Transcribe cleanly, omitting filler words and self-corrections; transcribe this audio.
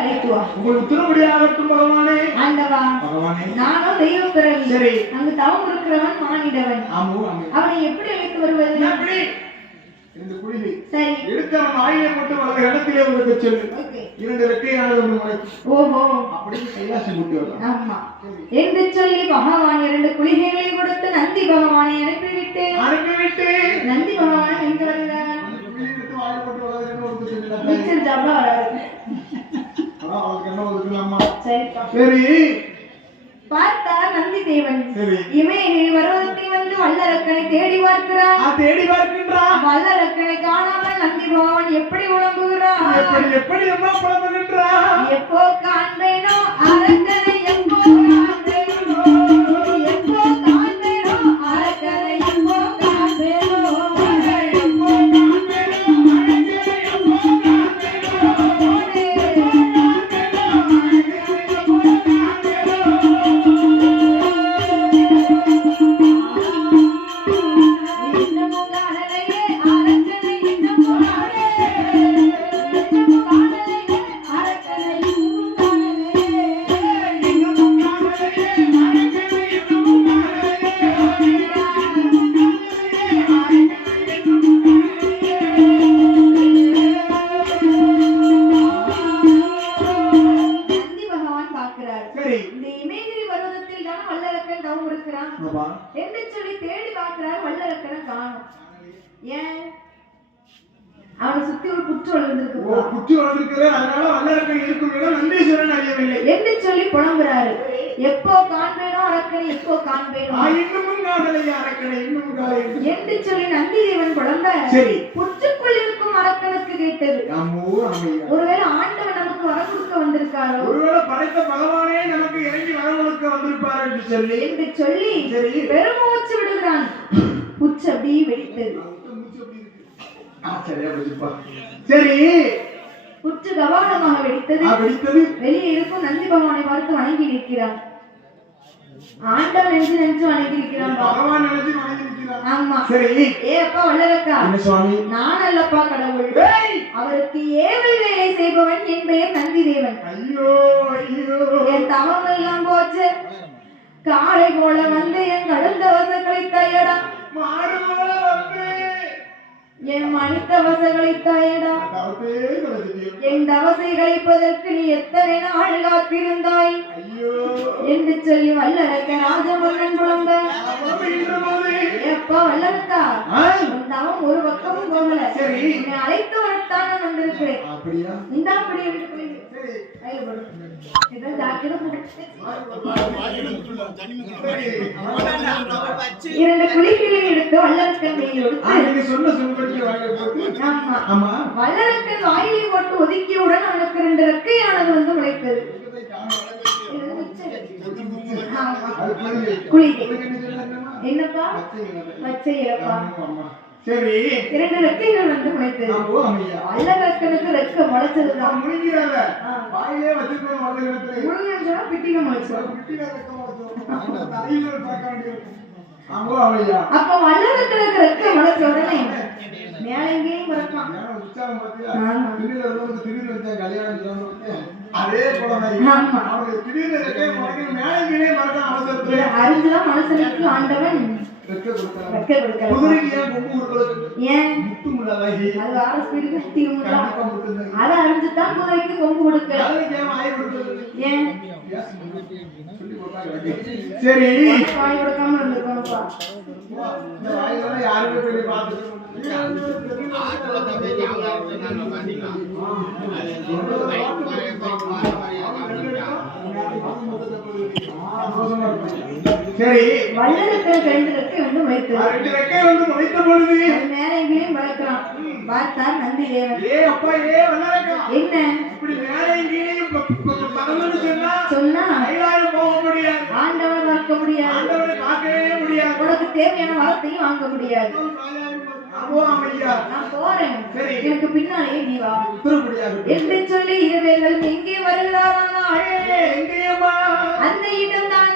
உங்களுக்கு திருப்படியாகட்டும் பகவானே. ஆண்டவா, நானும் தெய்வ பிறவி. சரி. அங்கு தவம் இருக்கிறவன் மானிடவன். அவனை எப்படி அழைத்து வருவது? இந்த குழியை சரி எடுத்து அவன் வாயிலை போட்டு வளர இடத்திலே வந்து சொல்லு. இரண்டு ரெக்கையானது முளைக்கும். ஓஹோ, அப்படின்னு கைலாசம் கூட்டி வரலாம். ஆமா என்று சொல்லி பகவான் இரண்டு குளிகைகளை கொடுத்து நந்தி பகவானை அனுப்பிவிட்டு நந்தி பகவான் எங்க வருகிறார்? வாயிலை போட்டு வளர மிச்சர் ஜாபா வராது. சரி பார்த்தார் நந்தி தேவன். இமயகிரி பர்வதத்தை வந்து வல்லரக்கனை தேடி பார்க்கிறார். வல்லரக்கனை காணாமல் நந்தி பகவான் எப்படி புலம்புகிறார்? எப்போ காண்பேனோ அரக்கனை, எப்போ காண்பேனோ, எப்போ காண்பேனோ அரக்கனை, எப்போ காண்பேனோ. அவனை சுத்தி ஒரு புற்று வளர்ந்திருக்கு. அதனால வல்லரக்கன் இருக்கும் இடம் நந்தீஸ்வரன் அறியவில்லை என்று சொல்லி புலம்புறாரு. எப்போ காண்பேனோ அரக்கனை, எப்போ காண்பேனோ, இன்னமும் காணலையா அரக்கனை, இன்னமும் காணலை என்று சொல்லி நந்தி தேவன் புலம்ப புற்றுக்குள் இருக்கும் அரக்கனுக்கு கேட்டது. ஒருவேளை ஆண்டவன் நமக்கு வரம் கொடுக்க வந்திருக்காரோ, ஒருவேளை படைத்த பகவானே நமக்கு இறங்கி வரம் கொடுக்க வந்திருப்பார் என்று சொல்லி பெருமூச்சு விடுகிறான். புற்று அப்படியே வெடித்தது. சரி, புற்று கபாலமாக வெடித்தது. வெளியே இருக்கும் நந்தி பகவானை பார்த்து வணங்கி நிற்கிறான். ஆண்டவன் நெஞ்சு வணங்கி நிற்கிறான். ஆமா. ஏ அப்பா வல்லரக்கா, நான் அல்லப்பா கடவுள். அவருக்கு ஏவல் வேலை செய்பவன் என் பெயர் நந்தி தேவன். என் தவம் எல்லாம் போச்சு. காளை போல வந்து என் கடுந்த வசங்களை தையடா, என் மனித வசங்களை தாயடா. என் தவசை கழிப்பதற்கு நீ எத்தனை நாள் காத்திருந்தாய் என்று சொல்லி வல்லரக்க ராஜமன்னன் புலம்ப. எப்பா வல்லரக்கா, தவம் ஒரு பக்கமும் போகல. என்னை அழைத்து வரத்தான் நான் வந்திருக்கிறேன். இந்த அப்படியே இரண்டு குளிகளை எடுத்து வல்லரக்கன் வல்லரக்கன் வாயிலை போட்டு ஒதுக்கியவுடன் அவனுக்கு இரண்டு ரெக்கையானது வந்து முளைத்தது. என்னப்பா பச்சை இலப்பா. சரி, இரண்டு ரெக்கைகள் வந்து முளைத்தது. வல்லரக்கனுக்கு ரெக்கை முளைச்சதுதான். பிட்டிக முளைச்சது. அப்ப வல்லரக்கனுக்கு ரெக்கை முளைச்ச உடனே மேல எங்கேயும் மறப்பான். அறிஞ்சுதான் மனுஷனுக்கு ஆண்டவன் அதை அறிஞ்சுதான் குதிரைக்கு கொம்பு கொடுக்க. ஏன் சரி வாய் கொடுக்காம இருந்திருக்கணும்ப்பா. சரி, வல்லரக்கன் ரெண்டு ரெக்கை வந்து முளைத்த பொழுது மேல எங்கேயும் வளர்க்கிறான். பார்த்தார் நந்தி தேவன். என்ன இப்படி மேல எங்கேயும் சொன்னா போக முடியாது, ஆண்டவனை பார்க்க முடியாது, உனக்கு தேவையான வரத்தையும் வாங்க முடியாது. நான் போறேன், எனக்கு பின்னாலே நீ வா என்று சொல்லி இருவேர்கள் எங்கே வருகிறார்கள். அந்த இடம் தான்